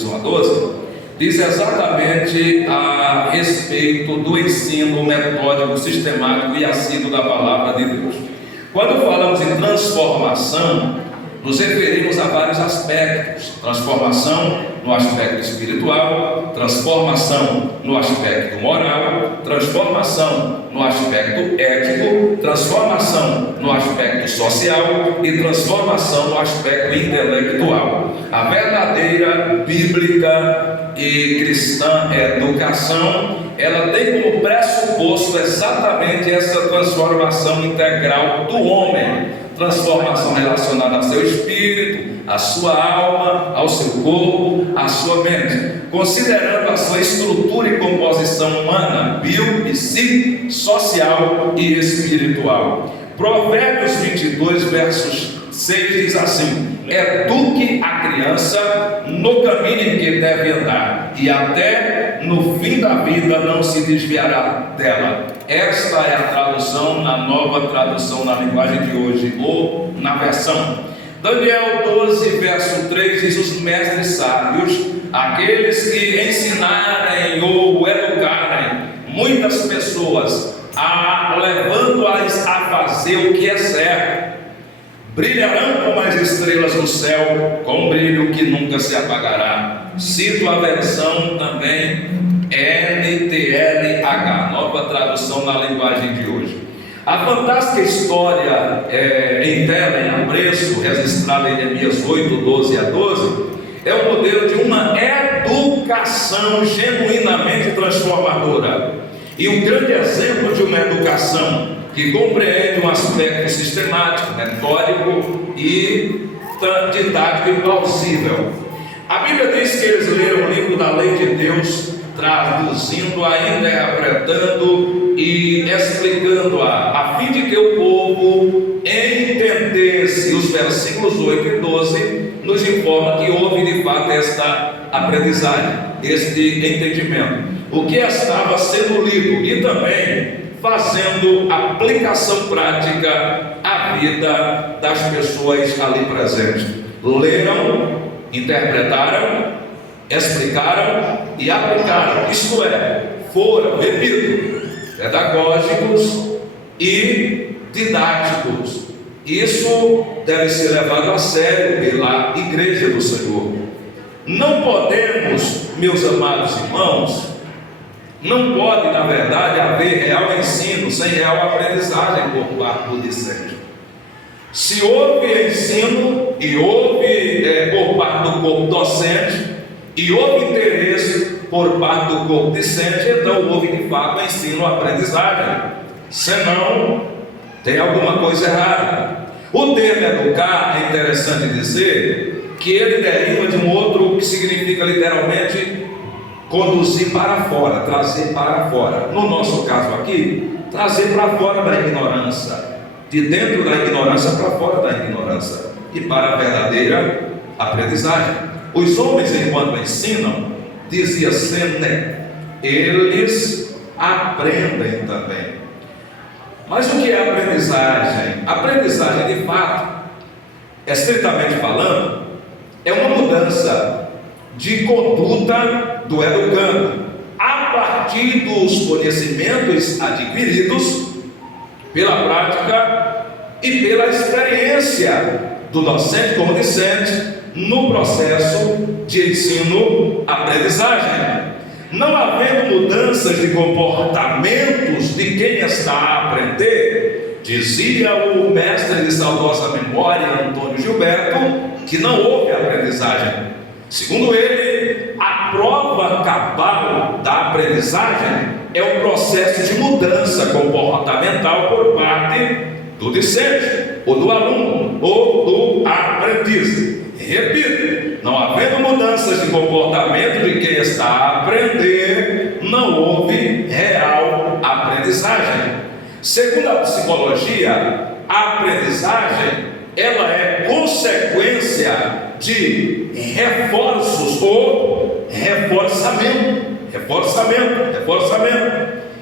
versículos 1 a 12, diz exatamente a respeito do ensino metódico, sistemático e assíduo da palavra de Deus. Quando falamos em transformação, nos referimos a vários aspectos: transformação no aspecto espiritual, transformação no aspecto moral, transformação no aspecto ético, transformação no aspecto social e transformação no aspecto intelectual. A verdadeira bíblica e cristã educação, ela tem como pressuposto exatamente essa transformação integral do homem. Transformação relacionada ao seu espírito, à sua alma, ao seu corpo, à sua mente, considerando a sua estrutura e composição humana, bio, social e espiritual. Provérbios 22, versos 6 diz assim: eduque a criança no caminho em que deve andar, e até no fim da vida não se desviará dela. Esta é a tradução, na nova tradução na linguagem de hoje, ou na versão. Daniel 12, verso 3 diz: os mestres sábios, aqueles que ensinarem ou educarem muitas pessoas, levando-as a fazer o que é certo, brilharão como as estrelas no céu, com um brilho que nunca se apagará. Cito a versão também NTLH, nova tradução na linguagem de hoje. A fantástica história em tela, em apreço, registrada em Neemias 8, 12 a 12, é o modelo de uma educação genuinamente transformadora e um grande exemplo de uma educação que compreende um aspecto sistemático, metódico e didático e plausível. A Bíblia diz que eles leram o livro da lei de Deus, traduzindo, interpretando e explicando-a, a fim de que o povo entendesse. Os versículos 8 e 12 nos informam que houve de fato esta aprendizagem, este entendimento, o que estava sendo lido, e também fazendo aplicação prática à vida das pessoas ali presentes. Leram, interpretaram, explicaram e aplicaram, isto é, foram, repito, pedagógicos e didáticos. Isso deve ser levado a sério pela Igreja do Senhor. Não podemos, meus amados irmãos, não pode, na verdade, haver real ensino sem real aprendizagem por parte do discente. Se houve ensino e houve por parte do corpo docente e houve interesse por parte do corpo discente, então houve de fato ensino ou aprendizagem. Senão, tem alguma coisa errada. O termo educar, é interessante dizer que ele deriva de um outro que significa literalmente conduzir para fora, trazer para fora. No nosso caso aqui, trazer para fora da ignorância, de dentro da ignorância para fora da ignorância, e para a verdadeira aprendizagem. Os homens, enquanto ensinam, dizia Sene, eles aprendem também. Mas o que é aprendizagem? Aprendizagem, de fato, estritamente falando, é uma mudança de conduta do educando, a partir dos conhecimentos adquiridos pela prática e pela experiência do docente como discente no processo de ensino-aprendizagem. Não havendo mudanças de comportamentos de quem está a aprender, dizia o mestre de saudosa memória, Antônio Gilberto, que não houve aprendizagem. Segundo ele, a prova cabal da aprendizagem é o processo de mudança comportamental por parte do discente, ou do aluno, ou do aprendiz. Repito, não havendo mudanças de comportamento de quem está a aprender, não houve real aprendizagem. Segundo a psicologia, a aprendizagem ela é consequência de reforços ou reforçamento.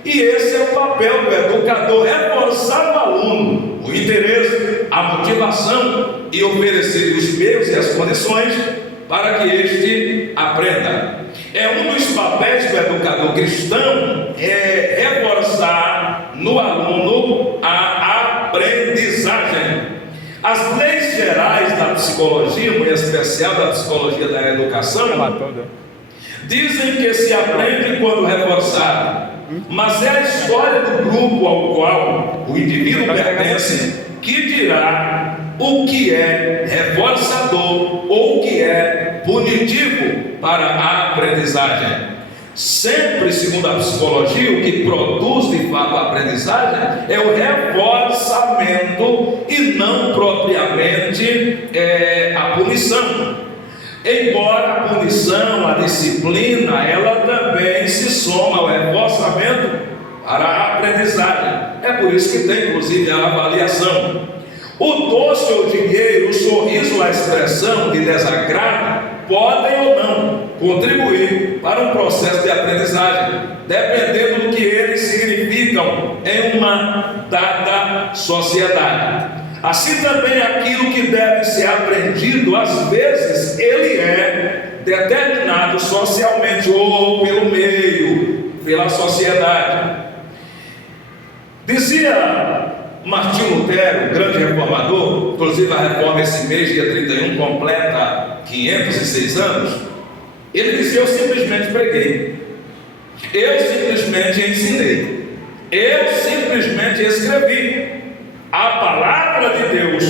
E esse é o papel do educador: reforçar o aluno, o interesse, a motivação, e oferecer os meios e as condições para que este aprenda. É um dos papéis do educador cristão reforçar no aluno a aprendizagem. As leis gerais da psicologia, em especial da psicologia da educação, dizem que se aprende quando reforçado, mas é a história do grupo ao qual o indivíduo pertence que dirá o que é reforçador ou o que é punitivo para a aprendizagem. Sempre, segundo a psicologia, o que produz de fato a aprendizagem é o reforçamento e não propriamente a punição. Embora a punição, a disciplina, ela também se soma ao reforçamento para a aprendizagem. É por isso que tem inclusive a avaliação. O doce ou dinheiro, o sorriso, a expressão de desagrado podem ou não contribuir para um processo de aprendizagem, dependendo do que eles significam em uma dada sociedade. Assim também aquilo que deve ser aprendido, às vezes, ele é determinado socialmente ou pelo meio, pela sociedade. Dizia Martinho Lutero, grande reformador, inclusive a reforma esse mês, dia 31, completa 506 anos. Ele dizia: eu simplesmente preguei, eu simplesmente ensinei, eu simplesmente escrevi. A palavra de Deus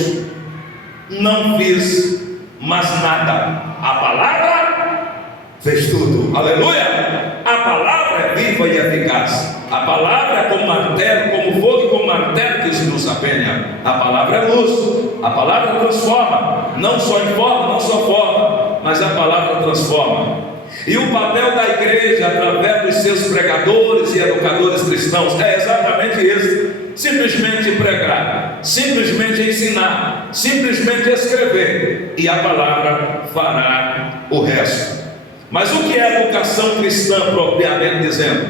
não fiz mais nada. A palavra fez tudo. Aleluia! A palavra é viva e eficaz. A palavra é como martelo, como fogo e como martelo que se nos apenha. A palavra é luz. A palavra transforma. Não só informa, não só forma, mas a palavra transforma. E o papel da igreja, através dos seus pregadores e educadores cristãos, é exatamente esse: simplesmente pregar, simplesmente ensinar, simplesmente escrever, e a palavra fará o resto. Mas o que é educação cristã propriamente dizendo?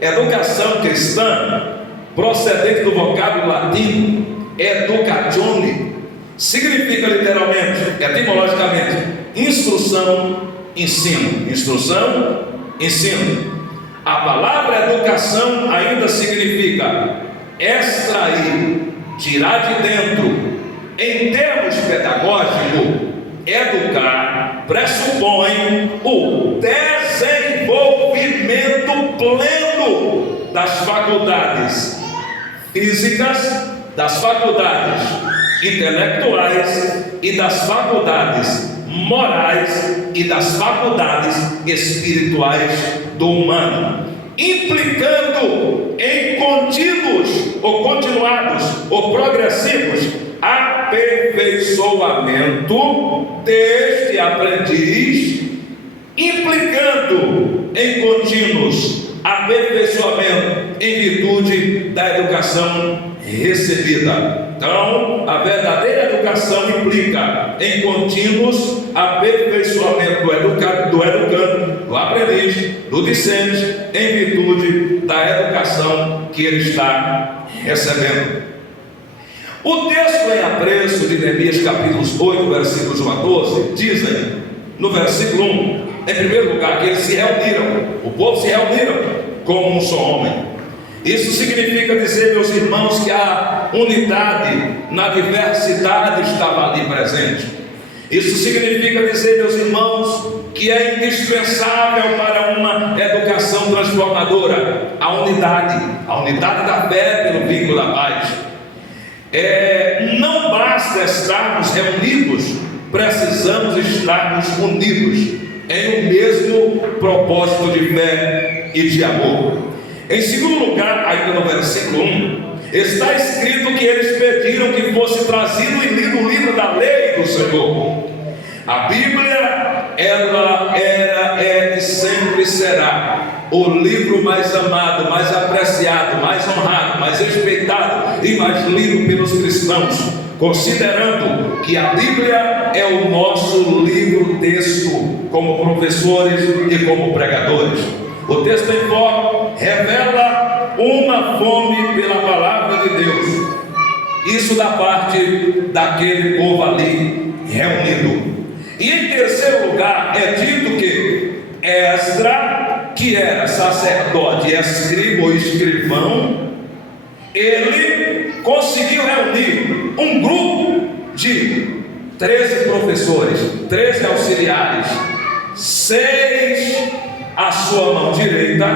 Educação cristã, procedente do vocábulo latino educatione, significa literalmente, etimologicamente, instrução, ensino. Instrução, ensino. A palavra educação ainda significa extrair, tirar de dentro. Em termos pedagógicos, educar pressupõe o desenvolvimento pleno das faculdades físicas, das faculdades intelectuais e das faculdades morais e das faculdades espirituais do humano, implicando em contínuos ou continuados ou progressivos aperfeiçoamento deste aprendiz, implicando em contínuos aperfeiçoamento em virtude da educação recebida. Então, a verdadeira educação implica em contínuos aperfeiçoamento do educando, do aprendiz, do discente, em virtude da educação que ele está recebendo. O texto em apreço de Neemias capítulos 8, versículos 1 a 12, dizem, no versículo 1, em primeiro lugar, que eles se reuniram, o povo se reuniram como um só homem. Isso significa dizer, meus irmãos, que a unidade na diversidade estava ali presente. Isso significa dizer, meus irmãos, que é indispensável para uma educação transformadora a unidade da fé pelo vínculo da paz. Não basta estarmos reunidos, precisamos estarmos unidos em um mesmo propósito de fé e de amor. Em segundo lugar, ainda no versículo 1, está escrito que eles pediram que fosse trazido e lido o livro da lei do Senhor. A Bíblia, ela era, é e sempre será o livro mais amado, mais apreciado, mais honrado, mais respeitado e mais lido pelos cristãos, considerando que a Bíblia é o nosso livro-texto como professores e como pregadores. O texto em foco revela uma fome pela palavra de Deus, isso da parte daquele povo ali reunido. E em terceiro lugar é dito que Esdra, que era sacerdote, escriba ou escrivão, ele conseguiu reunir um grupo de 13 professores, 13 auxiliares, 6 à sua mão direita,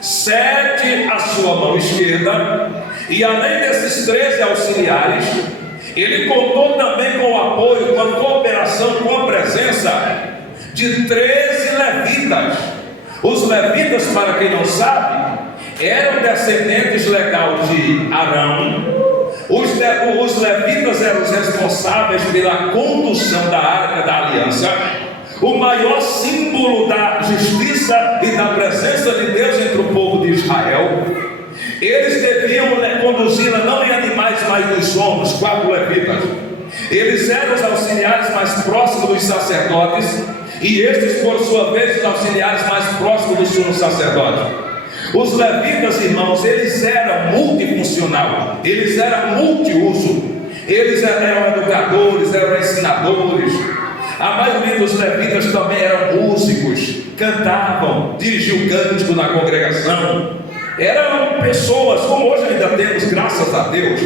7 à sua mão esquerda, e além desses 13 auxiliares, ele contou também com o apoio, com a cooperação, com a presença de 13 levitas. Os levitas, para quem não sabe, eram descendentes legais de Arão. Os levitas eram os responsáveis pela condução da Arca da Aliança, o maior símbolo da justiça e da presença de Deus entre o povo de Israel. Eles deviam conduzi-la não em animais, mas nos homens, 4 levitas. Eles eram os auxiliares mais próximos dos sacerdotes, e estes, por sua vez, os auxiliares mais próximos dos sumos sacerdotes. Os levitas, irmãos, eles eram multifuncional, eles eram multiuso, eles eram educadores, eram ensinadores. A maioria dos levitas também eram músicos, cantavam, dirigiam cântico na congregação. Eram pessoas, como hoje ainda temos, graças a Deus,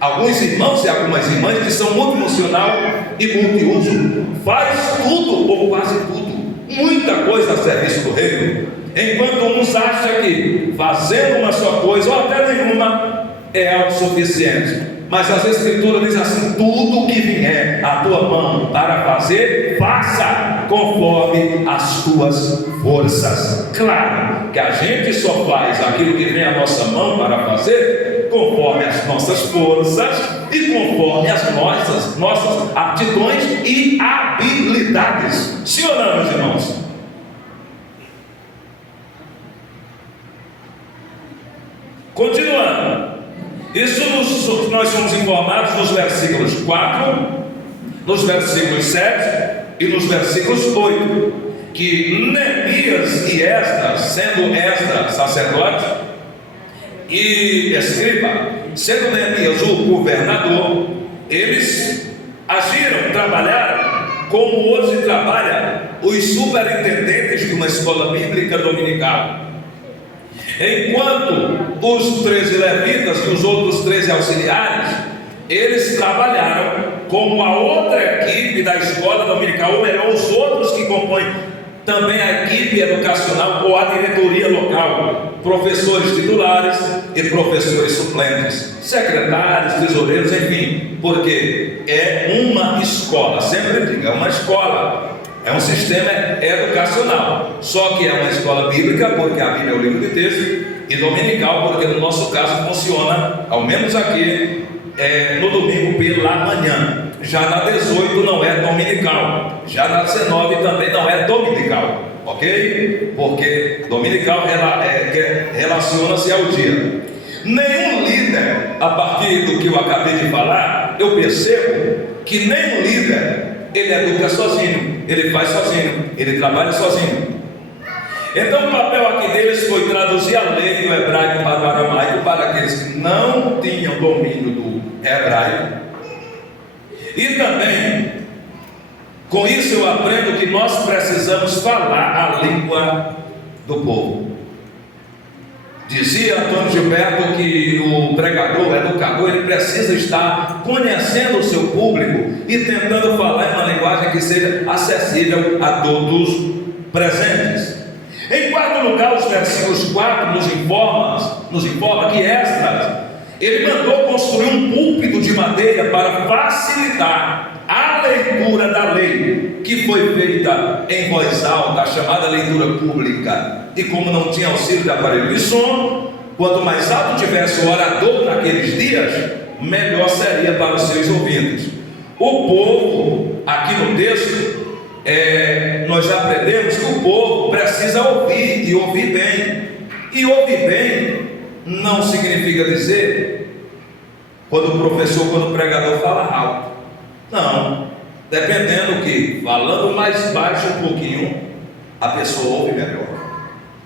alguns irmãos e algumas irmãs que são multifuncional e multiuso, faz tudo ou quase tudo, muita coisa a serviço do reino. Enquanto uns acham que fazendo uma só coisa ou até nenhuma é autossuficiente, mas as Escrituras dizem assim: tudo que vier à tua mão para fazer, faça conforme as tuas forças. Claro que a gente só faz aquilo que vem à nossa mão para fazer conforme as nossas forças e conforme as nossas aptidões e habilidades. Sim ou não, meus irmãos? Continuando, isso nós somos informados nos versículos 4, nos versículos 7 e nos versículos 8, que Neemias e Esdras, sendo Esdras sacerdote e escriba, sendo Neemias o governador, eles agiram, trabalharam como hoje trabalham os superintendentes de uma escola bíblica dominical. Enquanto os 13 levitas e os outros 13 auxiliares, eles trabalharam como a outra equipe da escola dominical, ou melhor, os outros que compõem também a equipe educacional ou a diretoria local, professores titulares e professores suplentes, secretários, tesoureiros, enfim, porque é uma escola, sempre digo, é uma escola. É um sistema educacional, só que é uma escola bíblica, porque a Bíblia é o livro de texto, e dominical, porque no nosso caso funciona, ao menos aqui, no domingo pela manhã. Já na 18 não é dominical, já na 19 também não é dominical, ok? Porque dominical relaciona-se ao dia. Nenhum líder, a partir do que eu acabei de falar, eu percebo que nenhum líder ele educa sozinho, ele faz sozinho, ele trabalha sozinho. Então o papel aqui deles foi traduzir a lei do hebraico para o aramaico para aqueles que não tinham domínio do hebraico. E também, com isso eu aprendo que nós precisamos falar a língua do povo. Dizia Antônio Gilberto que o pregador, o educador, ele precisa estar conhecendo o seu público e tentando falar em uma linguagem que seja acessível a todos presentes. Em quarto lugar, os versículos 4 nos informa que Esdras, ele mandou construir um púlpito de madeira para facilitar a leitura da lei, que foi feita em voz alta, a chamada leitura pública. E como não tinha auxílio de aparelho de som, quanto mais alto tivesse o orador naqueles dias, melhor seria para os seus ouvintes. O povo, aqui no texto, nós já aprendemos que o povo precisa ouvir, e ouvir bem. E ouvir bem não significa dizer quando o professor, quando o pregador fala alto. Não, dependendo que, falando mais baixo um pouquinho, a pessoa ouve melhor.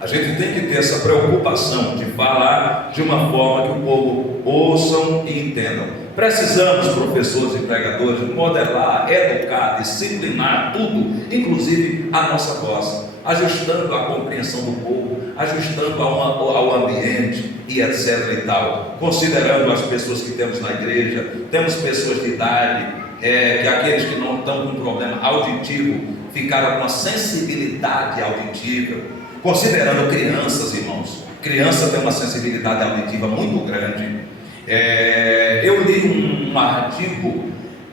A gente tem que ter essa preocupação de falar de uma forma que o povo ouçam e entendam. Precisamos, professores e pregadores, modelar, educar, disciplinar tudo, inclusive a nossa voz, ajustando a compreensão do povo, ajustando ao ambiente e etc. e tal, considerando as pessoas que temos na igreja. Temos pessoas de idade, que aqueles que não estão com problema auditivo ficaram com uma sensibilidade auditiva. Considerando crianças, irmãos, criança tem uma sensibilidade auditiva muito grande. Eu li um artigo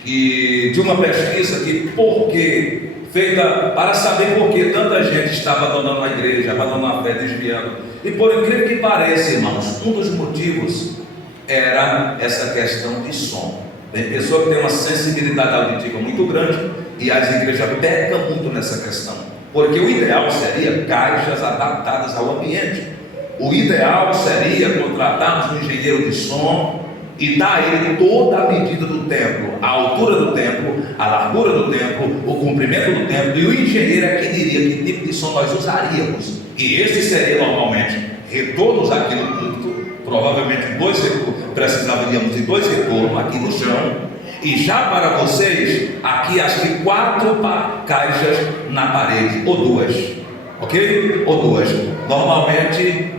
de uma pesquisa feita para saber por que tanta gente está abandonando a igreja, abandonando a fé, desviando. E por incrível que pareça, irmãos, um dos motivos era essa questão de som. Tem pessoa que tem uma sensibilidade auditiva muito grande e as igrejas pecam muito nessa questão. Porque o ideal seria caixas adaptadas ao ambiente. O ideal seria contratarmos um engenheiro de som e dar a ele toda a medida do templo, a altura do templo, a largura do templo, o comprimento do templo, e o engenheiro é que diria que tipo de som nós usaríamos. E esse seria normalmente retornos aqui no púlpito, provavelmente precisaríamos de 2 retornos aqui no chão. E já para vocês, aqui acho que 4 caixas na parede, ou 2, ok? Ou 2, normalmente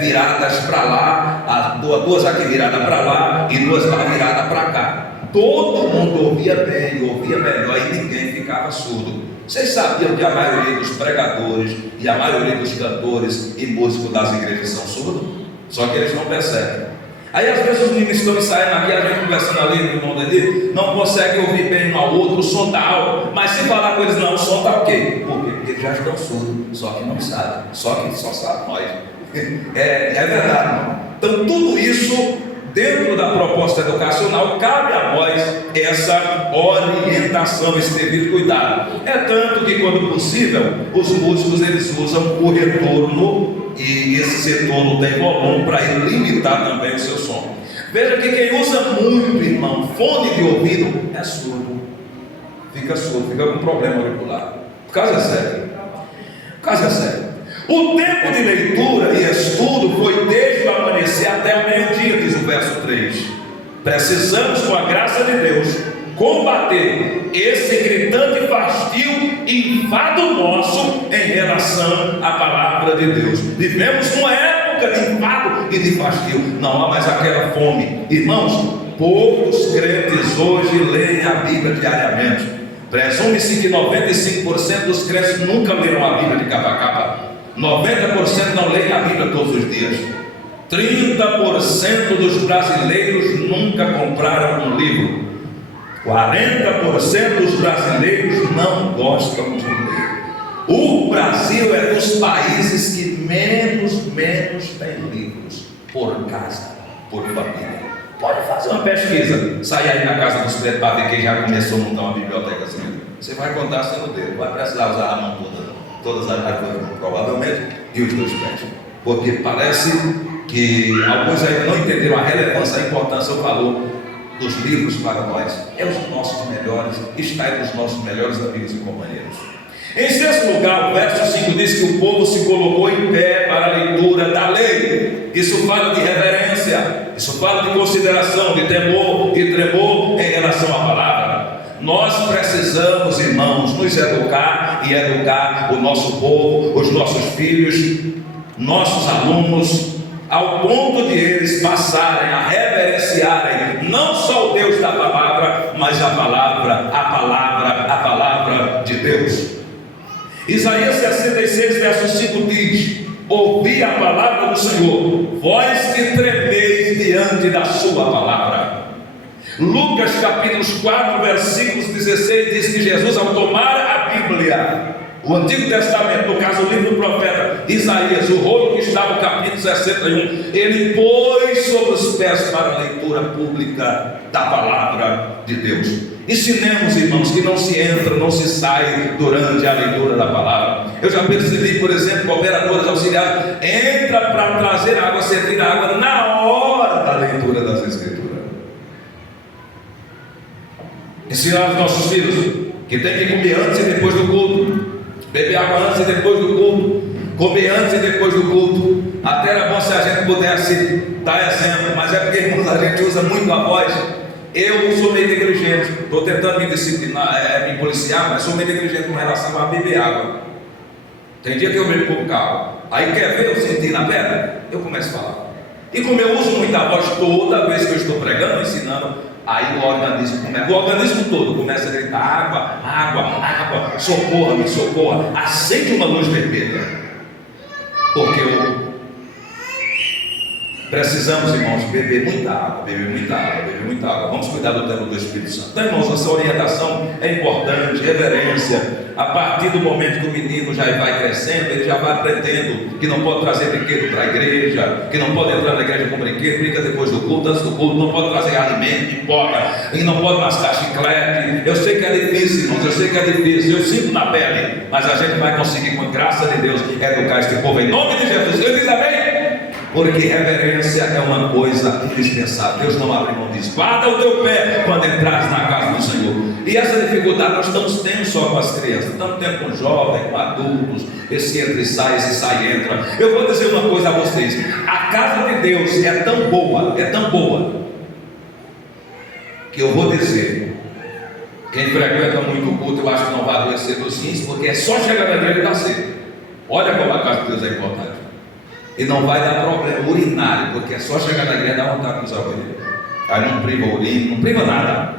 viradas para lá, 2 aqui viradas para lá e 2 lá viradas para cá. Todo mundo ouvia bem, ouvia melhor e ninguém ficava surdo. Vocês sabiam que a maioria dos pregadores e a maioria dos cantores e músicos das igrejas são surdos? Só que eles não percebem. Aí às vezes os ministros saem aqui, a gente conversando ali no irmão dele, não consegue ouvir bem um ao outro, o som está alto, mas se falar com eles, não, o som está ok. Por quê? Porque eles já estão surdos, só que não sabem, só sabe nós. É verdade, irmão. Então tudo isso, dentro da proposta educacional, cabe a nós essa orientação, esse devido cuidado. É tanto que quando possível, os músicos eles usam o retorno, e esse retorno tem volume para limitar também o seu som. Veja que quem usa muito, irmão, fone de ouvido é surdo, fica com problema auricular. O caso é sério. O tempo de leitura e estudo foi desde o amanhecer até o meio-dia, diz o verso 3. Precisamos, com a graça de Deus, combater esse gritante fastio e enfado nosso em relação à palavra de Deus. Vivemos numa época de enfado e de fastio, não há mais aquela fome. Irmãos, poucos crentes hoje leem a Bíblia diariamente. Presume-se que 95% dos crentes nunca leram a Bíblia de capa a capa. 90% não leem a Bíblia todos os dias. 30% dos brasileiros nunca compraram um livro. 40% dos brasileiros não gostam de ler. O Brasil é dos países que menos tem livros por casa, por família. Pode fazer uma pesquisa, sair aí na casa dos crentes para ver quem já começou a montar uma biblioteca assim. Você vai contar sendo dedo, vai precisar usar a mão todas as coisas, provavelmente, e os 2 pés. Porque parece que alguns ainda não entenderam a relevância, a importância, o valor dos livros para nós. É os nossos melhores, está entre os nossos melhores amigos e companheiros. Em 6º lugar, o verso 5 diz que o povo se colocou em pé para a leitura da lei. Isso fala de reverência, isso fala de consideração, de temor e tremor em relação à palavra. Nós precisamos, irmãos, nos educar e educar o nosso povo, os nossos filhos, nossos alunos, ao ponto de eles passarem a reverenciarem não só o Deus da palavra, mas a palavra de Deus. Isaías 66, verso 5 diz: ouvi a palavra do Senhor, vós que tremeis diante da sua palavra. Lucas capítulos 4, versículos 16 diz que Jesus, ao tomar a Bíblia, o Antigo Testamento, no caso o livro do profeta Isaías, o rolo que está no capítulo 61, ele pôs sobre os pés para a leitura pública da palavra de Deus. Ensinemos, irmãos, que não se entra, não se sai durante a leitura da palavra. Eu já percebi, por exemplo, operadores auxiliares entra para trazer água, servir água na hora da leitura das Escrituras. Ensinar os nossos filhos que tem que comer antes e depois do culto, beber água antes e depois do culto, comer antes e depois do culto. Até era bom se a gente pudesse dar exemplo, mas é porque, irmãos, a gente usa muito a voz. Eu sou meio negligente, estou tentando me disciplinar, me policiar, mas sou meio negligente com relação a beber água. Tem dia que eu bebo pouco carro, aí quer ver eu sentir na perna? Eu começo a falar. E como eu uso muito a voz toda vez que eu estou pregando, ensinando, aí o organismo todo começa a gritar: água, água, água, socorra-me, socorra, acende uma luz vermelha. Porque precisamos, irmãos, beber muita água, beber muita água, beber muita água. Vamos cuidar do templo do Espírito Santo. Então, irmãos, essa orientação é importante, reverência. A partir do momento que o menino já vai crescendo, ele já vai aprendendo que não pode trazer brinquedo para a igreja, que não pode entrar na igreja com brinquedo, brinca depois do culto, antes do culto, não pode trazer alimento, pipoca, e não pode mascar chiclete. Eu sei que é difícil, irmãos, eu sei que é difícil, eu sinto na pele, mas a gente vai conseguir, com graça de Deus, educar este povo em nome de Jesus. Ele diz amém? Porque reverência é uma coisa indispensável. Deus não abre mão disso. Guarda o teu pé quando entrares na casa do Senhor. E essa dificuldade nós estamos tendo só com as crianças, estamos tendo com jovens, com adultos, esse entra e sai, esse sai e entra. Eu vou dizer uma coisa a vocês: a casa de Deus é tão boa, que eu vou dizer, quem frequenta muito o culto, eu acho que não vai adoecer dos rins, porque é só chegar na igreja e dar sede. Olha como a casa de Deus é importante. E não vai dar problema urinário, porque é só chegar na igreja e dar vontade de usar o banheiro. Aí não priva o urino, não priva nada.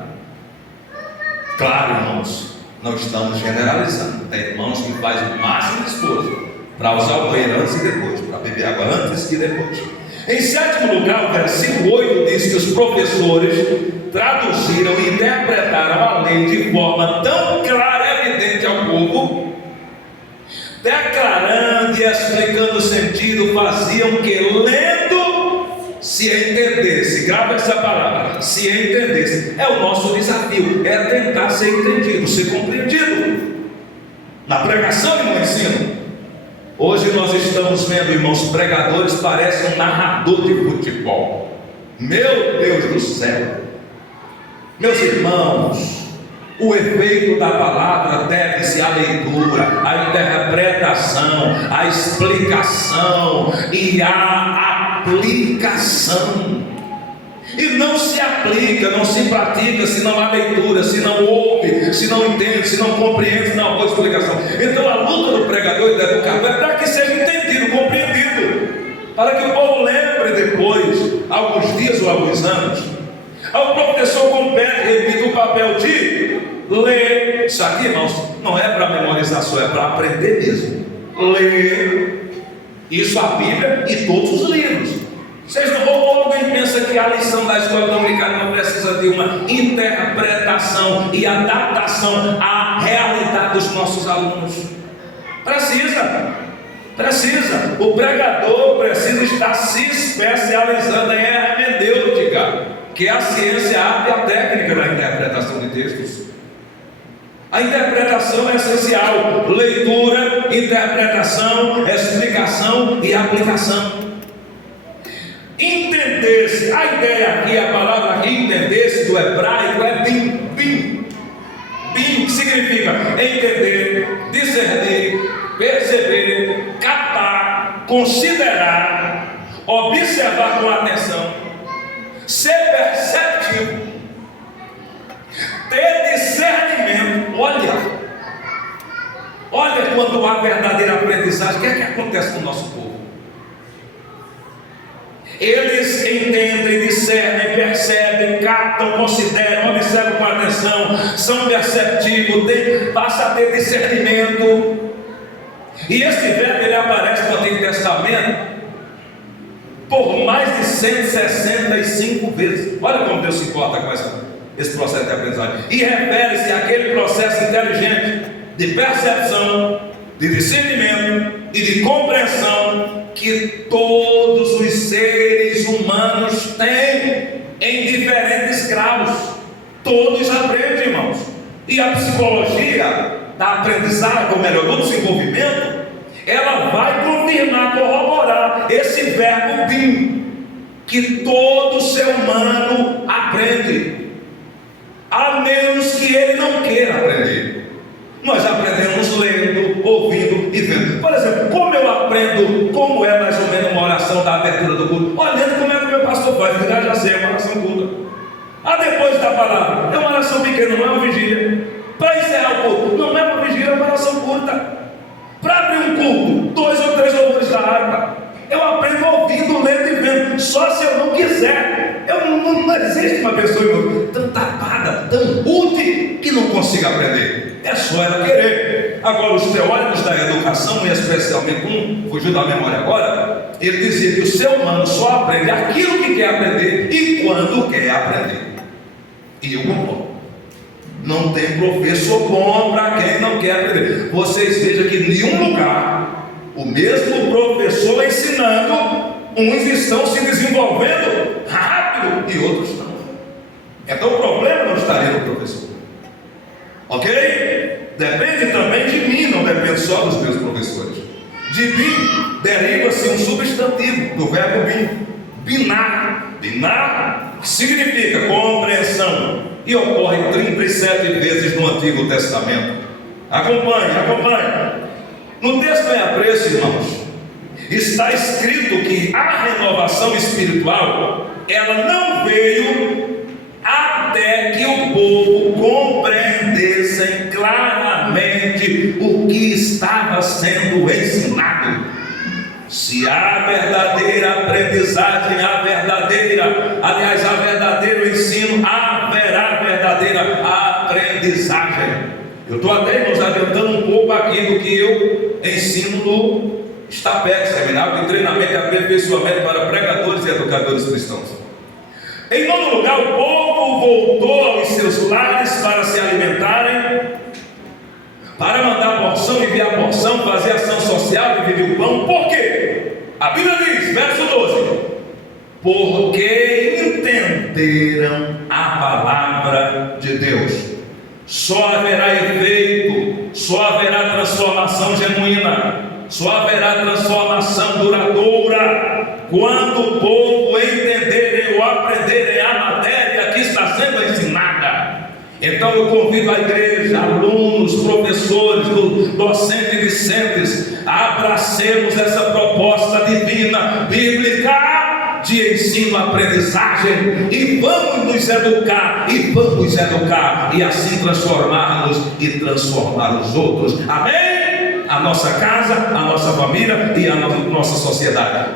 Claro, irmãos, não estamos generalizando. Tem irmãos que fazem o máximo de esforço para usar o banheiro antes e depois, para beber água antes e depois. Em sétimo lugar, o versículo 8 diz que os professores traduziram e interpretaram a lei de forma tão clara e evidente ao povo, declarando e explicando o sentido, faziam que, lendo, se entendesse. Grava essa palavra: se entendesse. É o nosso desafio, é tentar ser entendido, ser compreendido na pregação e no ensino. Hoje nós estamos vendo, irmãos, pregadores parecem um narrador de futebol. Meu Deus do céu, meus irmãos, o efeito da palavra deve-se à leitura, à interpretação, à explicação e à aplicação. E não se aplica, não se pratica se não há leitura, se não ouve, se não entende, se não compreende, se não há boa explicação. Então a luta do pregador e do educador é para que seja entendido, compreendido, para que o povo lembre depois, alguns dias ou alguns anos. Ao professor compete, repito, o papel de ler. Isso aqui, irmãos, não é para memorizar só, é para aprender mesmo. Ler isso, a Bíblia e todos os livros. Vocês não vão, alguém pensa que a lição da escola dominical não precisa de uma interpretação e adaptação à realidade dos nossos alunos? Precisa. O pregador precisa estar se especializando em hermenêutica, que é a ciência, a arte e a técnica da interpretação de textos. A interpretação é essencial: leitura, interpretação, explicação e aplicação. Entender-se, a ideia aqui, a palavra aqui, entender-se, do hebraico é bim, que significa entender, discernir, perceber, captar, considerar, observar com atenção, ser perceptivo, ter discernimento. Olha quando há verdadeira aprendizagem, o que é que acontece com o nosso povo? Eles entendem, discernem, percebem, captam, consideram, observam com atenção, são perceptivos, passa a ter discernimento. E esse verbo ele aparece no Antigo Testamento por mais de 165 vezes. Olha como Deus se importa com esse processo de aprendizagem. E refere-se àquele processo inteligente de percepção, de discernimento e de compreensão que todos os seres humanos têm em diferentes graus. Todos aprendem, irmãos. E a psicologia da aprendizagem, ou melhor, do desenvolvimento, ela vai confirmar, corroborar esse verbo bim, que todo ser humano aprende, a menos que ele não queira aprender. Nós aprendemos lendo, ouvindo e vendo. Por exemplo, como eu aprendo aprendo como é mais ou menos uma oração da abertura do culto? Olhando como é que o meu pastor faz, que já sei, é uma oração curta. Depois da palavra, é uma oração pequena, não é uma vigília. Para encerrar o culto, não é uma vigília, é uma oração curta. Para abrir um culto, 2 ou 3 louvores da harpa. Eu aprendo ouvindo, lendo e vendo. Só se eu não quiser. Não existe uma pessoa tão tapada, tão rude, que não consiga aprender. É só ela querer. Agora, os teóricos da educação, e especialmente fugiu da memória agora, ele dizia que o ser humano só aprende aquilo que quer aprender e quando quer aprender. E eu concordo. Não tem professor bom para quem não quer aprender. Vocês vejam que em nenhum lugar o mesmo professor ensinando, uns estão se desenvolvendo rápido e outros não. Então o problema não estaria no professor. Ok? Depende também de mim, não depende só dos meus professores. De mim deriva-se um substantivo do verbo bin, binar. Binar significa compreensão e ocorre 37 vezes no Antigo Testamento. Acompanhe. No texto em apreço, irmãos, está escrito que a renovação espiritual, ela não veio até que o povo compreendessem claramente o que estava sendo ensinado. Se há verdadeira aprendizagem, a verdadeiro ensino, haverá verdadeira aprendizagem. Eu estou até nos adiantando um pouco aqui do que eu ensino no STAPEC, Seminário de Treinamento e Aperfeiçoamento para Pregadores e Educadores Cristãos. Em todo lugar, o povo voltou aos seus lares para se alimentarem, para mandar porção, enviar porção, fazer ação social, dividir o pão. Por quê? A Bíblia diz, verso 12: porque entenderam a palavra de Deus. Só haverá efeito, só haverá transformação genuína, só haverá transformação duradoura quando o povo entenderem ou aprenderem a matéria que está sendo ensinada. Então eu convido a igreja, alunos, professores, docentes e discentes, a abracemos essa proposta divina, bíblica, de ensino-aprendizagem, e vamos nos educar, e assim transformarmos e transformar os outros. Amém? A nossa casa, a nossa família e a nossa sociedade.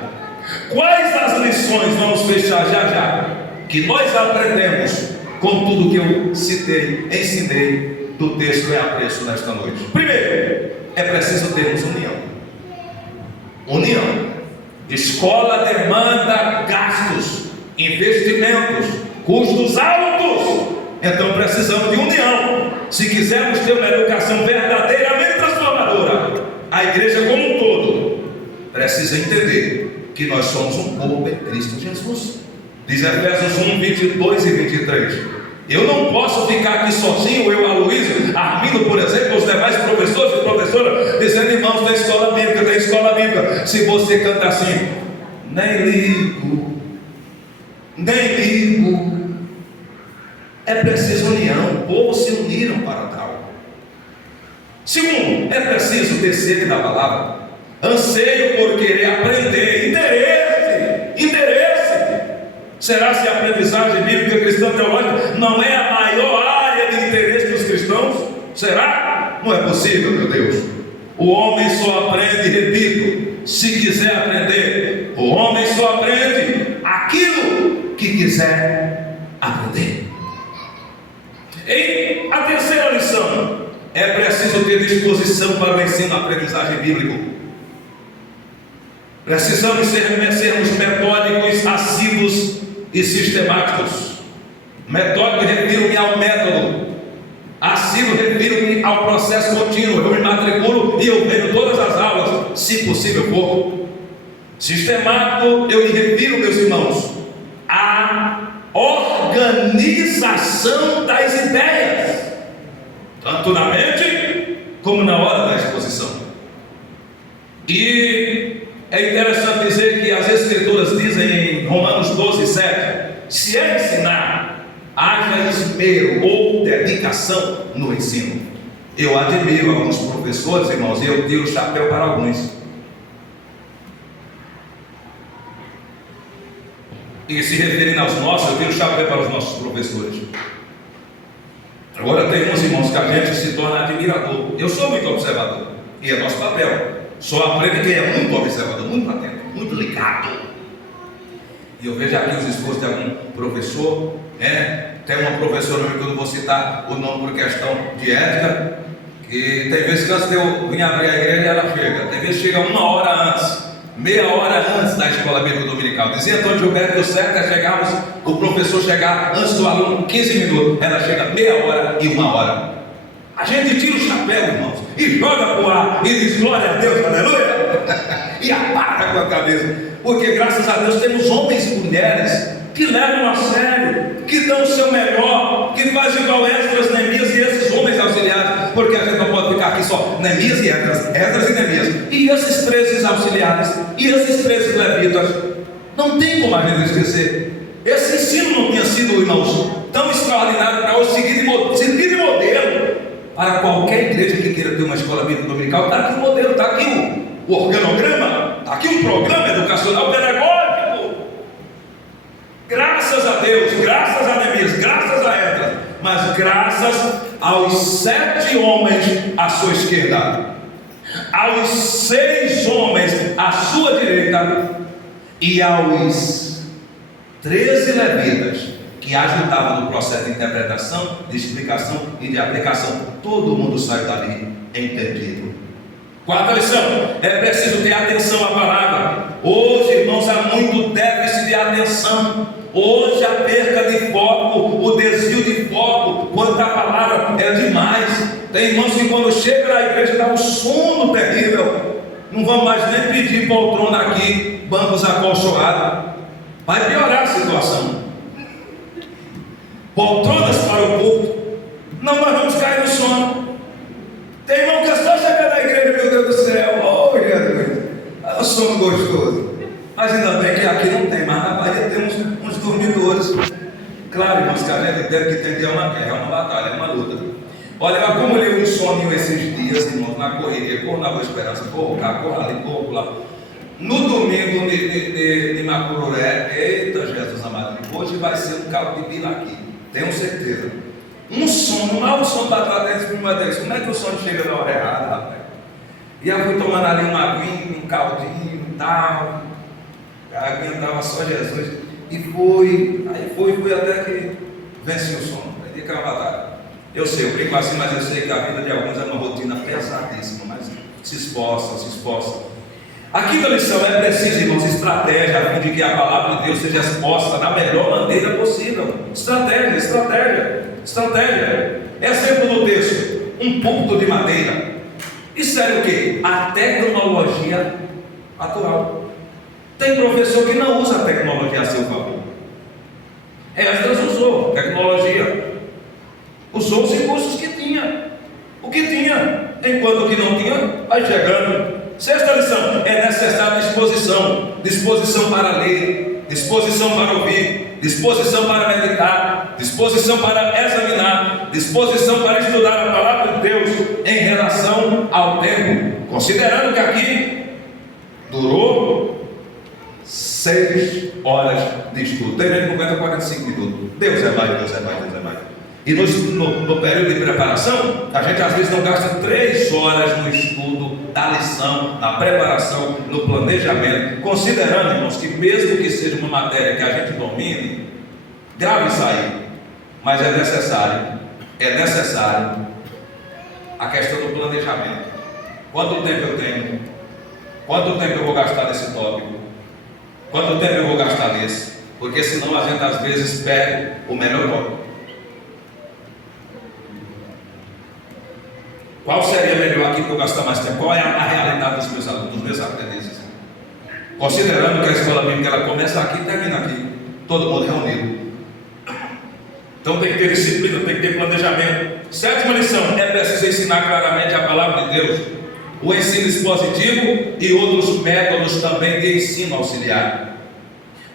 Quais as lições, vamos fechar já, que nós aprendemos com tudo que eu citei, ensinei do texto em apreço nesta noite? Primeiro, é preciso termos união. Escola demanda gastos, investimentos, custos altos. Então precisamos de união. Se quisermos ter uma educação verdadeiramente transformadora, a igreja como um todo precisa entender que nós somos um povo em Cristo Jesus. Diz Efésios 1, 22 e 23. Eu não posso ficar aqui sozinho, eu, Aloysio, Armindo, por exemplo, os demais professores e professoras, dizendo: irmãos, tem escola bíblica. Se você canta assim, nem ligo. É preciso união, o povo se uniram para tal. Segundo, é preciso ter sede da palavra, anseio por querer aprender, interesse. Será se a aprendizagem bíblica cristã teológica não é a maior área de interesse dos cristãos? Será? Não é possível, meu Deus. O homem só aprende, repito, se quiser aprender. O homem só aprende aquilo que quiser aprender. E a terceira lição: é preciso ter disposição para o ensino-aprendizagem bíblico. Precisamos sermos metódicos, assíduos e sistemáticos. Metódico, refiro-me ao método. Assíduo, refiro-me ao processo contínuo. Eu me matriculo e eu vejo todas as aulas, se possível for. Sistemático, eu me refiro, meus irmãos, à organização das ideias, tanto na mente como na hora da exposição. E é interessante dizer que as Escrituras dizem em Romanos 12, 7: se é ensinar, haja esmero ou dedicação no ensino. Eu admiro alguns professores, irmãos, e eu tiro o chapéu para alguns. E se referindo aos nossos, eu tiro o chapéu para os nossos professores. Agora tem uns irmãos que a gente se torna admirador. Eu sou muito observador, e é nosso papel. Só aprende quem é muito observador, muito atento, muito ligado. E eu vejo aqui os esforços de algum professor, tem uma professora, que eu não vou citar o nome por questão de ética, que tem vezes que antes de eu vir abrir a igreja, ela chega. Tem vezes que chega 1 hora antes, meia hora antes da escola bíblica dominical. Dizia Antônio Gilberto que o certo é chegarmos, o professor chegar antes do aluno 15 minutos, ela chega meia hora e 1 hora. A gente tira o chapéu, irmãos, e joga para o ar, e diz glória a Deus, aleluia, e apaga com a cabeça, porque graças a Deus temos homens e mulheres que levam a sério, que dão o seu melhor, que fazem igual Esdras, Neemias e esses homens auxiliares, porque a gente não pode ficar aqui só Neemias e Esdras e Neemias, e esses 13 auxiliares, e esses 13 levitas, não tem como a gente esquecer. Esse ensino não tinha sido, irmãos, tão extraordinário para hoje servir de modelo para qualquer igreja que queira ter uma escola bíblica dominical. Está aqui o modelo, está aqui o organograma, está aqui o programa educacional pedagógico. Graças a Deus, graças a Neemias, graças a Esdras, mas graças aos 7 homens à sua esquerda, aos 6 homens à sua direita e aos 13 levitas que ajudavam no processo de interpretação, de explicação e de aplicação. Todo mundo sai dali entendido. Quarta lição: é preciso ter atenção à palavra. Hoje, irmãos, há muito déficit de atenção. Hoje a perca de foco, o desvio de foco quanto à palavra é demais. Tem irmãos que quando chega na igreja dá um sono terrível. Não vamos mais nem pedir poltrona aqui, bancos acolchoados. Vai piorar a situação. Poltronas para o culto. Não, nós vamos cair no sono. Tem irmão que é só chegar na igreja, meu Deus do céu, oh Jesus, é um sono gostoso. Mas ainda bem que aqui não tem, mas na Bahia temos uns dormidores. Claro, irmãos, que a gente deve que entender uma guerra, é uma batalha, é uma luta. Olha, eu acumulei um soninho esses dias, irmãos, na correria, corro na Boa Esperança, corro cá, corro ali, corro lá. No domingo de Macururé, eita Jesus amado, hoje vai ser um caldo de bila aqui, tenho certeza. Um sono, mal o sono para trás dentro de uma vez. Como é que o sono chega na hora errada, rapaz? E eu fui tomando ali uma aguinha, um caldinho e tal. A aguinha estava só Jesus. E fui até que venci o sono. Aí de batalha. Eu sei, eu brinco assim, mas eu sei que a vida de alguns é uma rotina pesadíssima, mas se esforça. A quinta lição: é preciso, irmãos, estratégia a fim de que a palavra de Deus seja exposta da melhor maneira possível. Estratégia. Exemplo do texto: um púlpito de madeira. Isso era o que? A tecnologia atual. Tem professor que não usa a tecnologia a seu favor. Esdras usou tecnologia, usou os recursos que tinha, enquanto o que não tinha vai chegando. Sexta lição: é necessária disposição para ler, disposição para ouvir, disposição para meditar, disposição para examinar, disposição para estudar a palavra de Deus em relação ao tempo, considerando que aqui durou 6 horas de estudo. Tem gente que aguenta 45 minutos. Deus é mais. E no período de preparação, a gente às vezes não gasta 3 horas no estudo da lição, na preparação, no planejamento, considerando, irmãos, que mesmo que seja uma matéria que a gente domine, grave isso aí, mas é necessário a questão do planejamento. Quanto tempo eu tenho? Quanto tempo eu vou gastar nesse tópico? Quanto tempo eu vou gastar nesse? Porque senão a gente às vezes perde o melhor tópico. Qual seria melhor aqui para eu gastar mais tempo? Qual é a realidade dos meus alunos, dos meus aprendizes? Considerando que a escola bíblica ela começa aqui e termina aqui, todo mundo reunido. Então tem que ter disciplina, tem que ter planejamento. Sétima lição: é preciso ensinar claramente a palavra de Deus, o ensino expositivo e outros métodos também de ensino auxiliar.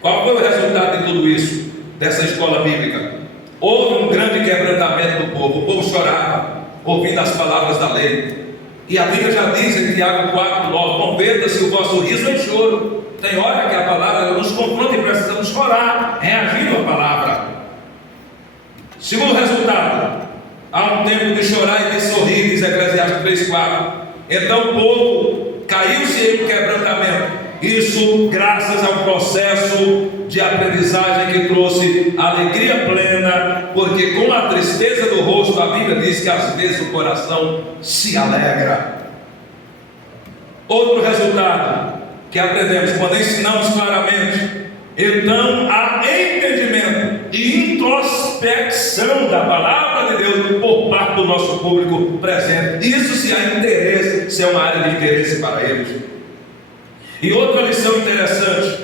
Qual foi o resultado de tudo isso, dessa escola bíblica? Houve um grande quebrantamento do povo, o povo chorava ouvindo as palavras da lei. E a Bíblia já diz em Tiago 4:9: converta-se o vosso riso em choro. Tem hora que a palavra nos confronta e precisamos chorar. Segundo resultado, há um tempo de chorar e de sorrir, diz Eclesiastes 3:4. Então o povo caiu-se em quebrantamento. Isso graças ao processo de aprendizagem que trouxe alegria plena, porque com a tristeza do rosto, a Bíblia diz que às vezes o coração se alegra. Outro resultado que aprendemos, quando ensinamos claramente, então há entendimento e introspecção da palavra de Deus por parte do nosso público presente. Isso se há interesse, se é uma área de interesse para eles. E outra lição interessante,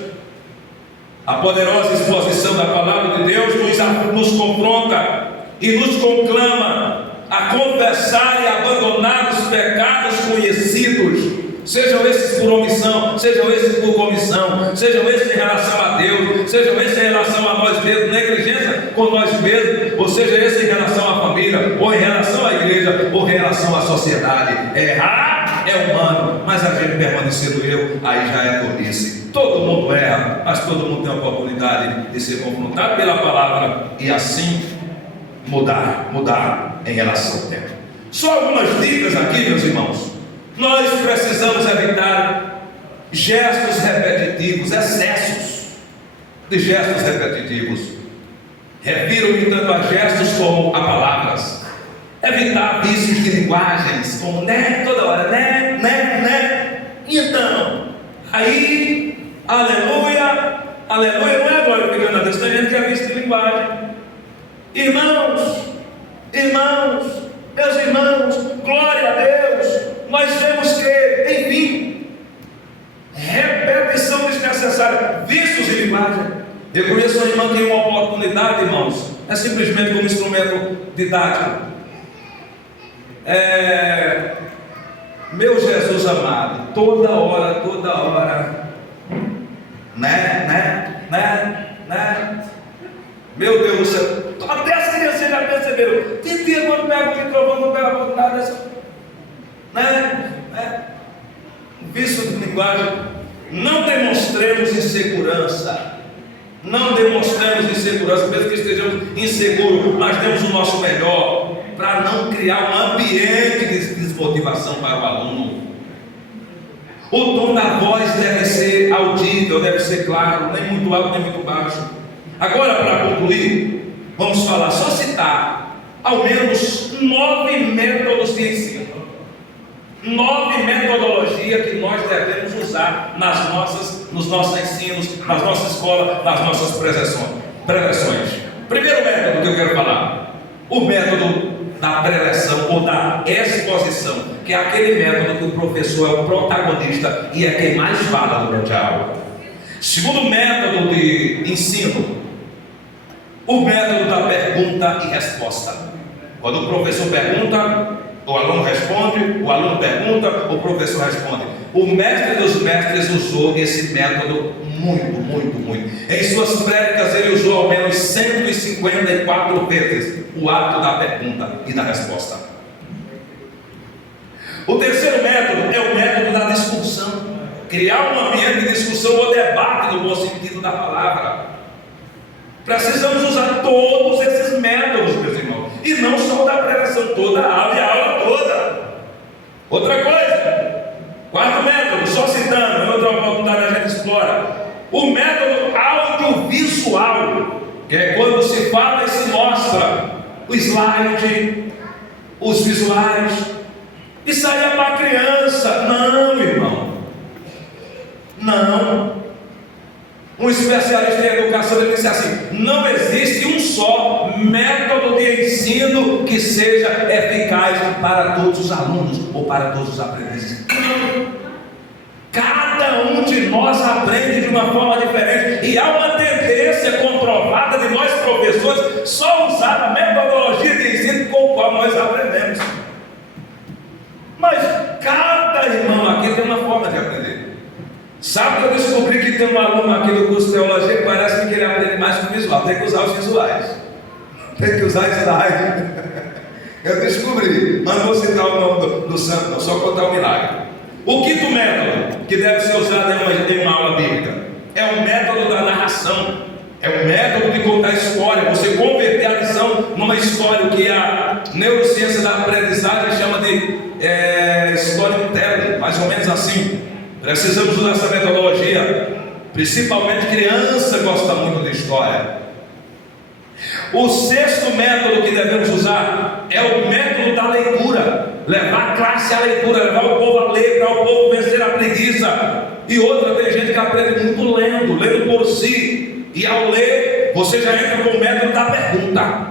a poderosa exposição da palavra de Deus nos confronta e nos conclama a confessar e abandonar os pecados conhecidos, sejam esses por omissão, sejam esses por comissão, sejam esses em relação a Deus, sejam esses em relação a nós mesmos, negligência com nós mesmos, ou seja, esses em relação à família, ou em relação à igreja, ou em relação à sociedade. Errar é humano, mas a gente permanecer no erro, aí já é tolice. Todo mundo erra, mas todo mundo tem a oportunidade de ser confrontado pela palavra e assim mudar em relação ao tempo. Só algumas dicas aqui, meus irmãos. Nós precisamos evitar gestos repetitivos, excessos de gestos repetitivos. Refiro-me tanto a gestos como a palavras. Evitar vícios de linguagens, como né, toda hora, né. Então, aí, aleluia, não é glorificando a Deus, tem gente que é vício de linguagem. Irmãos, meus irmãos, glória a Deus. Nós temos que, enfim, repetição desnecessária, vícios de linguagem. Eu conheço uma irmã que tem uma oportunidade, irmãos, é simplesmente como instrumento didático. Meu Jesus amado, toda hora, né? Meu Deus do céu, até as crianças já perceberam. Tem dia quando pega o microfone, não pega a vontade dessa. Vício de linguagem. Não demonstremos insegurança. Mesmo que estejamos inseguros, mas demos o nosso melhor para não criar um ambiente de desmotivação para o aluno. O tom da voz deve ser audível, deve ser claro, nem muito alto, nem muito baixo. Agora, para concluir, vamos falar, só citar ao menos 9 métodos de ensino. 9 metodologias que nós devemos usar nos nossos ensinos, nas nossas escolas, nas nossas preleções. Primeiro método que eu quero falar, o método da preleção ou da exposição, que é aquele método que o professor é o protagonista e é quem mais fala durante a aula. Segundo método de ensino, o método da pergunta e resposta. Quando o professor pergunta, o aluno responde, o aluno pergunta, o professor responde. O mestre dos mestres usou esse método muito. Em suas prédicas ele usou ao menos 154 vezes o ato da pergunta e da resposta. O terceiro método é o método da discussão. Criar um ambiente de discussão ou debate no bom sentido da palavra. Precisamos usar todos esses métodos, meus irmãos, e não só da pregação, toda a aula e a aula toda. Outra coisa, quarto método, só citando, em outra oportunidade a gente explora, o método audiovisual, que é quando se fala e se mostra o slide, os visuais. Isso aí é para criança. Não, irmão, não. Um especialista em educação ele disse assim: não existe um só método de ensino que seja eficaz para todos os alunos ou para todos os aprendizes. Cada um de nós aprende de uma forma diferente, e há uma tendência comprovada de nós professores só usar a metodologia de ensino com a qual nós aprendemos. Mas cada irmão aqui tem uma forma de aprender. Sabe que eu descobri que tem um aluno aqui do curso de teologia que parece que ele aprende mais com o visual. Tem que usar os visuais. Tem que usar slide. Eu descobri, mas não vou citar o nome do santo, não, só contar o milagre. O quinto método que deve ser usado em uma aula bíblica é o método da narração. É o método de contar história. Você converter a lição numa Precisamos usar essa metodologia. Principalmente criança gosta muito de história. O sexto método que devemos usar é o método da leitura. Levar a classe à leitura, levar o povo a ler, para o povo vencer a preguiça. E outra, tem gente que aprende muito lendo por si. E ao ler, você já entra com o método da pergunta.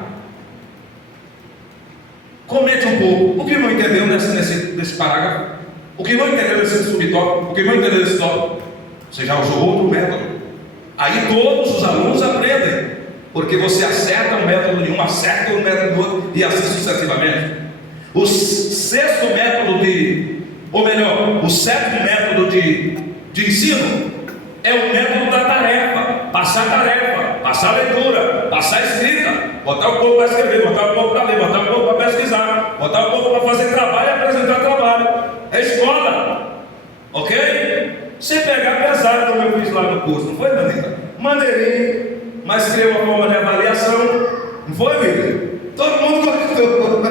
Comente um pouco. O que não entendeu nesse parágrafo? O que não entendeu nesse subtópico? O que não entendeu nesse tópico? Você já usou outro método. Aí todos os alunos aprendem. Porque você acerta um método de um, acerta o método do outro, e assim sucessivamente. O sexto método o sétimo método de ensino é o método da tarefa, passar a leitura, passar a escrita, botar o povo para escrever, botar o povo para ler, botar o povo para pesquisar, botar o povo para fazer trabalho e apresentar trabalho. É escola, ok? Sem pegar pesado, como eu fiz lá no curso, não foi, Danita? Maneirinho, mas criou uma forma de avaliação, não foi, William? Todo mundo gostou.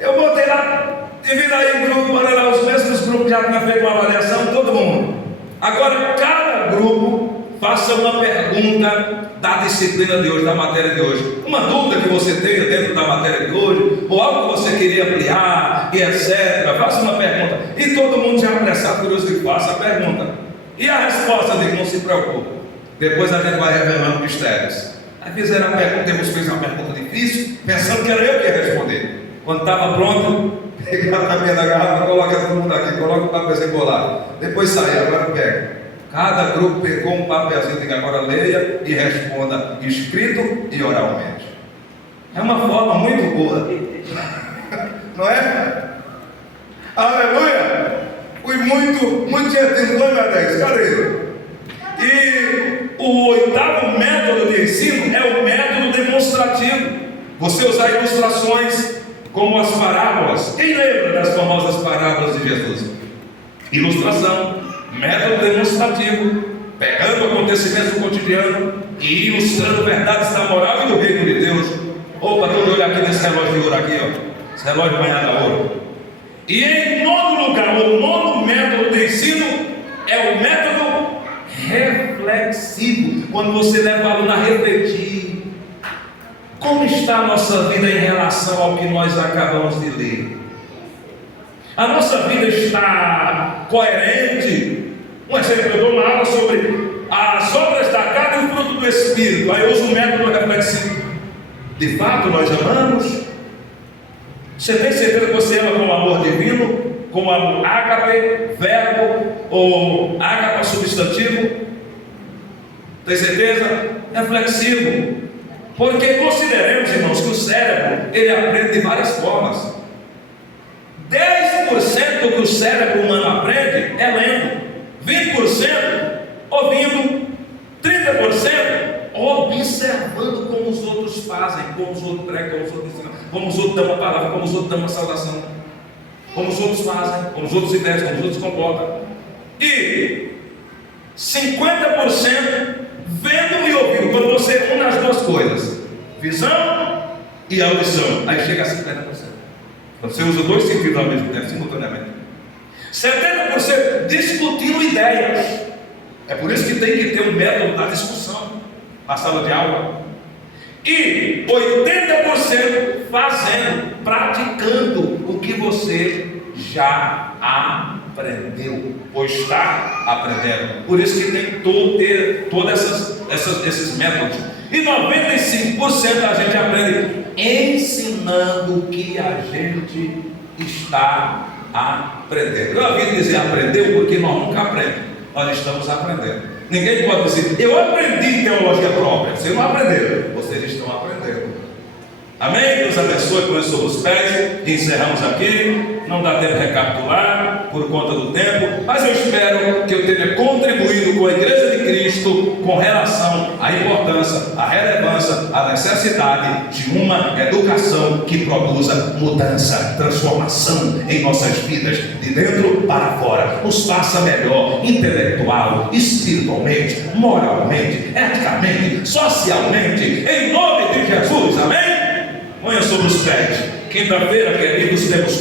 Eu botei lá, dividi aí o grupo, olha lá, os mesmos grupos já tinham feito uma avaliação, todo mundo. Agora, cada grupo faça uma pergunta da disciplina de hoje, da matéria de hoje. Uma dúvida que você tenha dentro da matéria de hoje, ou algo que você queria ampliar, e etc. Faça uma pergunta. E todo mundo já apressado, curioso que faça a pergunta. E a resposta dele, não se preocupe. Depois a gente vai revelando mistérios. Aí fizeram a pergunta, você fez uma pergunta difícil, pensando que era eu que ia responder. Quando estava pronto, pega a tapinha da garrafa, coloca todo mundo aqui, coloca o papelzinho colado. Depois sai, agora pega. Cada grupo pegou um papelzinho, diga agora leia e responda escrito e oralmente. É uma forma muito boa, não é? Aleluia! Fui muito gentil, não é, meu Deus? Cadê? E o oitavo método de ensino é o método demonstrativo. Você usar ilustrações como as parábolas. Quem lembra das famosas parábolas de Jesus? Ilustração, método demonstrativo, pegando acontecimentos do cotidiano e ilustrando verdades da moral e do reino de Deus. Opa, todo olho aqui nesse relógio de ouro aqui, ó. Esse relógio banhado a ouro. E em nono lugar, o nono método de ensino é o método reflexivo, quando você leva o aluno a refletir. Como está a nossa vida em relação ao que nós acabamos de ler? A nossa vida está coerente? Um exemplo, eu dou uma aula sobre as obras da carne e o fruto do Espírito. Aí eu uso o método reflexivo. De fato nós amamos? Você tem certeza que você ama com o amor divino? Com o amor ágape, verbo, ou ágape substantivo? Tem certeza? Reflexivo. Porque consideremos, irmãos, que o cérebro, ele aprende de várias formas. 10% do que o cérebro humano aprende é lendo, 20% ouvindo, 30% observando como os outros fazem, como os outros pregam, como os outros ensinam, como os outros dão uma palavra, como os outros dão uma saudação, como os outros fazem, como os outros se vestem, como os outros se comportam. E 50% vendo e ouvindo. Quando você une as duas coisas, visão e audição, aí chega a 50%. Quando você usa dois sentidos ao mesmo tempo, simultaneamente. 70% discutindo ideias. É por isso que tem que ter um método da discussão na sala de aula. E 80% fazendo, praticando o que você já aprendeu ou está aprendendo. Por isso que tem que ter todos esses métodos. E 95% a gente aprende ensinando o que a gente está aprendendo. Eu ouvi dizer aprendeu porque nós nunca aprendemos. Nós estamos aprendendo. Ninguém pode dizer, eu aprendi teologia própria. Vocês não aprenderam, vocês estão aprendendo. Amém? Deus abençoe, com isso sobre os pés. E encerramos aqui. Não dá tempo de recapitular por conta do tempo, mas eu espero que eu tenha contribuído com a Igreja de Cristo com relação à importância, à relevância, à necessidade de uma educação que produza mudança, transformação em nossas vidas, de dentro para fora, nos faça melhor, intelectual, espiritualmente, moralmente, eticamente, socialmente, em nome de Jesus, amém? Ponha sobre os pés. Quinta-feira, queridos, temos